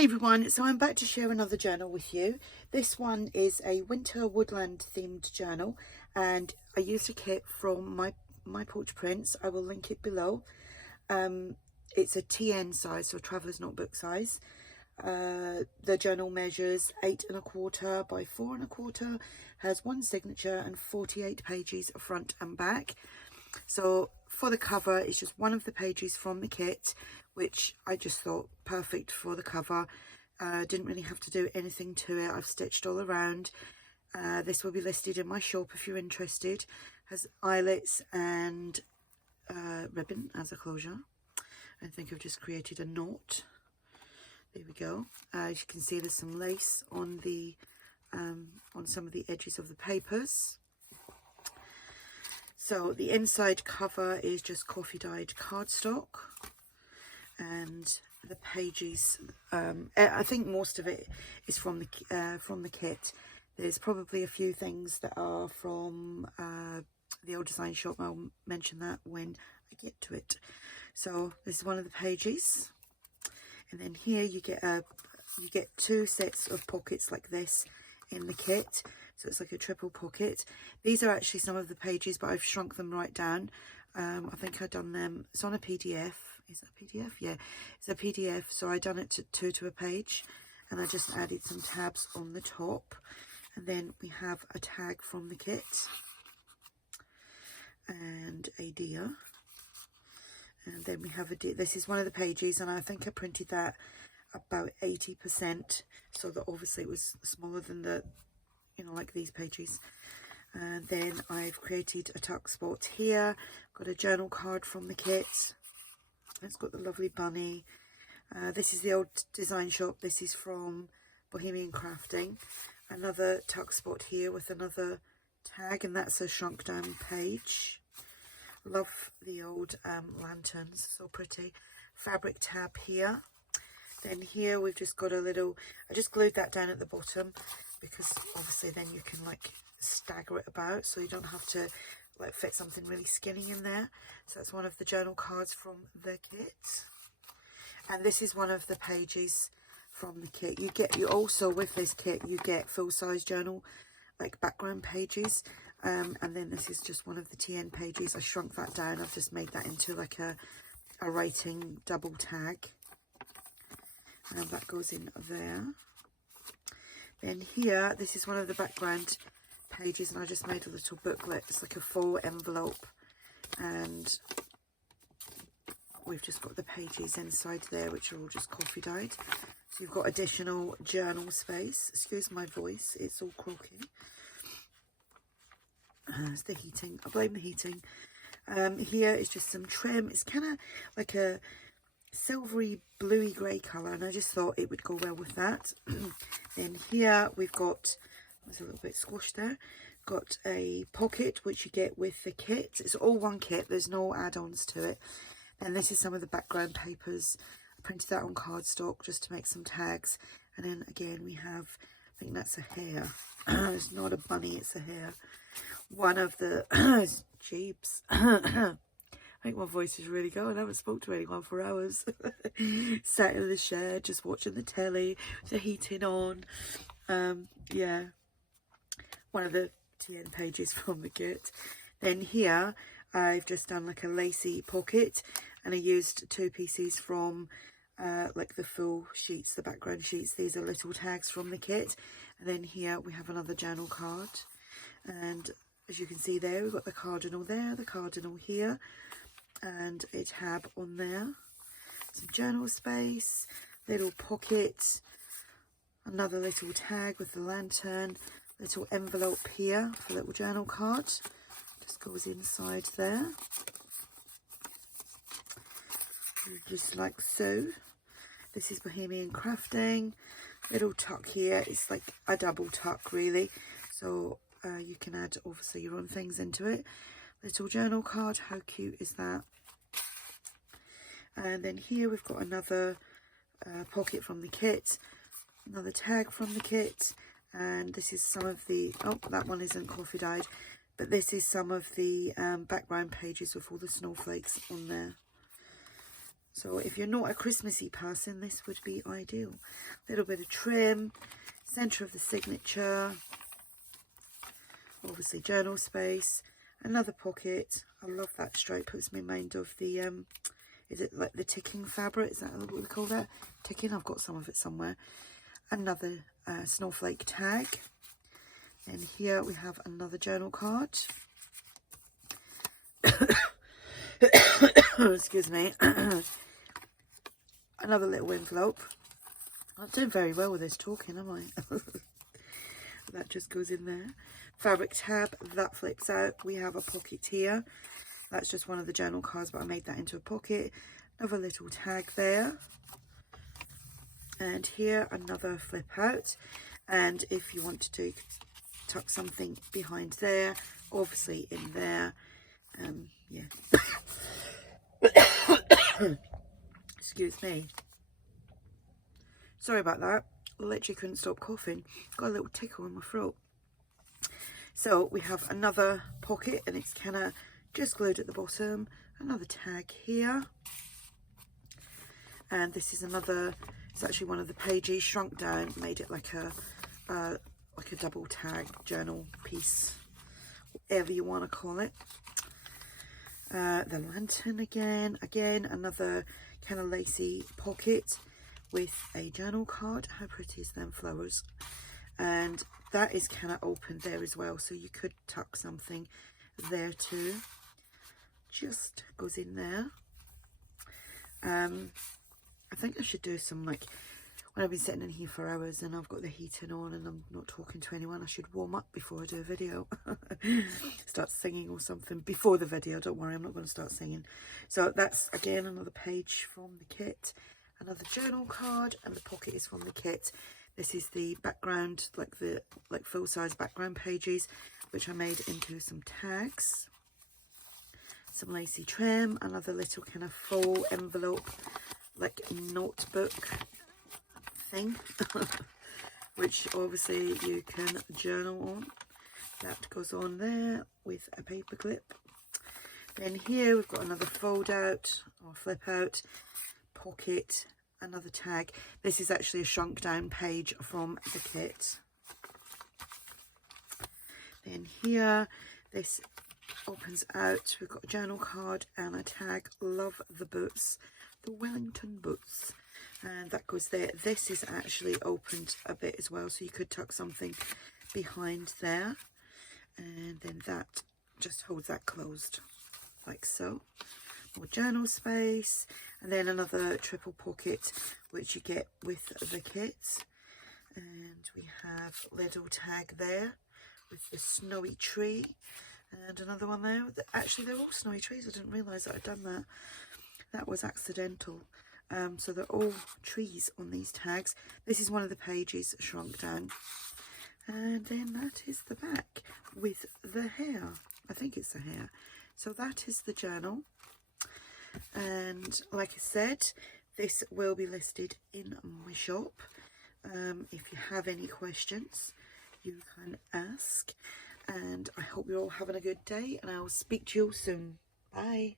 Hi everyone, so I'm back to share another journal with you. This one is a winter woodland themed journal and I used a kit from MyPorchPrints. I will link it below. It's a TN size, so traveler's notebook size. The journal measures 8 1/4 by 4 1/4, has one signature and 48 pages front and back. So for the cover, it's just one of the pages from the kit, which I just thought perfect for the cover. Didn't really have to do anything to it. I've stitched all around. This will be listed in my shop if you're interested. Has eyelets and ribbon as a closure. I think I've just created a knot. There we go. As you can see, there's some lace on the on some of the edges of the papers. So the inside cover is just coffee dyed cardstock, and the pages, I think most of it is from the kit. There's probably a few things that are from the old design shop. I'll mention that when I get to it. So this is one of the pages, and then here you get two sets of pockets like this in the kit. So it's like a triple pocket. These are actually some of the pages, but I've shrunk them right down. I think I've done them, it's on a PDF. Is that a PDF? Yeah, it's a PDF. So I done it to 2 to a page, and I just added some tabs on the top. And then we have a tag from the kit and a deer. And then we have a deer. This is one of the pages, and I think I printed that about 80%, so that obviously it was smaller than the, you know, like these pages. And then I've created a tuck spot here. Got a journal card from the kit. It's got the lovely bunny. This is the old design shop. This is from Bohemian Crafting. Another tuck spot here with another tag, and that's a shrunk down page. Love the old lanterns, so pretty. Fabric tab here. Then here we've just got a little, I just glued that down at the bottom because obviously then you can like stagger it about, so you don't have to like fit something really skinny in there. So that's one of the journal cards from the kit, and this is one of the pages from the kit. You also, with this kit, you get full-size journal like background pages, and then this is just one of the TN pages. I shrunk that down. I've just made that into like a writing double tag, and that goes in there. Then here, this is one of the background pages, and I just made a little booklet. It's like a full envelope, and we've just got the pages inside there, which are all just coffee dyed. So you've got additional journal space. Excuse my voice, it's all croaky. It's the heating. I blame the heating. Here is just some trim. It's kind of like a silvery bluey grey colour, and I just thought it would go well with that. Then here we've got, there's a little bit squashed there, got a pocket which you get with the kit. It's all one kit, there's no add-ons to it. And this is some of the background papers. I printed that on cardstock just to make some tags. And then again we have, I think that's a hare. It's not a bunny, it's a hare. One of the jeeps. I think my voice is really going. I haven't spoke to anyone for hours. Sat in the shed, just watching the telly, the heating on. Yeah, one of the TN pages from the kit. Then here, I've just done like a lacy pocket, and I used 2 pieces from like the full sheets, the background sheets. These are little tags from the kit. And then here we have another journal card. And as you can see there, we've got the cardinal there, the cardinal here, and a tab on there. Some journal space, little pocket, another little tag with the lantern, little envelope here for a little journal card. Just goes inside there. Just like so. This is Bohemian Crafting. Little tuck here. It's like a double tuck really. So you can add obviously your own things into it. Little journal card, how cute is that? And then here we've got another pocket from the kit, another tag from the kit, and this is some of the, oh, that one isn't coffee dyed, but this is some of the background pages with all the snowflakes on there. So if you're not a Christmassy person, this would be ideal. A little bit of trim, centre of the signature, obviously journal space, another pocket. I love that stripe. It's been made of the, is it like the ticking fabric? Is that what we call that? Ticking? I've got some of it somewhere. Another snowflake tag. And here we have another journal card. Excuse me. Another little envelope. I'm doing very well with this talking, am I? That just goes in there. Fabric tab, that flips out. We have a pocket here. That's just one of the journal cards, but I made that into a pocket. Another little tag there. And here, another flip out. And if you want to tuck something behind there, obviously in there. Yeah. Excuse me. Sorry about that. Literally couldn't stop coughing. Got a little tickle in my throat. So we have another pocket, and it's kind of just glued at the bottom. Another tag here. And this is another, it's actually one of the pages shrunk down, made it like a double tag journal piece, whatever you want to call it. The lantern again, another kind of lacy pocket with a journal card. How pretty is them flowers? And that is kind of open there as well, so you could tuck something there too. Just goes in there. I think I should do some, like, when I've been sitting in here for hours and I've got the heating on and I'm not talking to anyone, I should warm up before I do a video. Start singing or something before the video. Don't worry, I'm not going to start singing. So that's, again, another page from the kit. Another journal card, and the pocket is from the kit. This is the background, like full-size background pages, which I made into some tags. Some lacy trim, another little kind of full envelope, like notebook thing, which obviously you can journal on. That goes on there with a paper clip. Then here we've got another fold out or flip out pocket, another tag. This is actually a shrunk down page from the kit. Then here, this opens out. We've got a journal card and a tag. Love the boots, the Wellington boots. And that goes there. This is actually opened a bit as well, so you could tuck something behind there. And then that just holds that closed, like so. More journal space. And then another triple pocket, which you get with the kit. And we have a little tag there with the snowy tree. And another one there. Actually, they're all snowy trees. I didn't realise that I'd done that. That was accidental. So they're all trees on these tags. This is one of the pages shrunk down. And then that is the back with the hair. I think it's the hair. So that is the journal. And like I said, this will be listed in my shop. If you have any questions, you can ask. And I hope you're all having a good day, and I will speak to you all soon. Bye.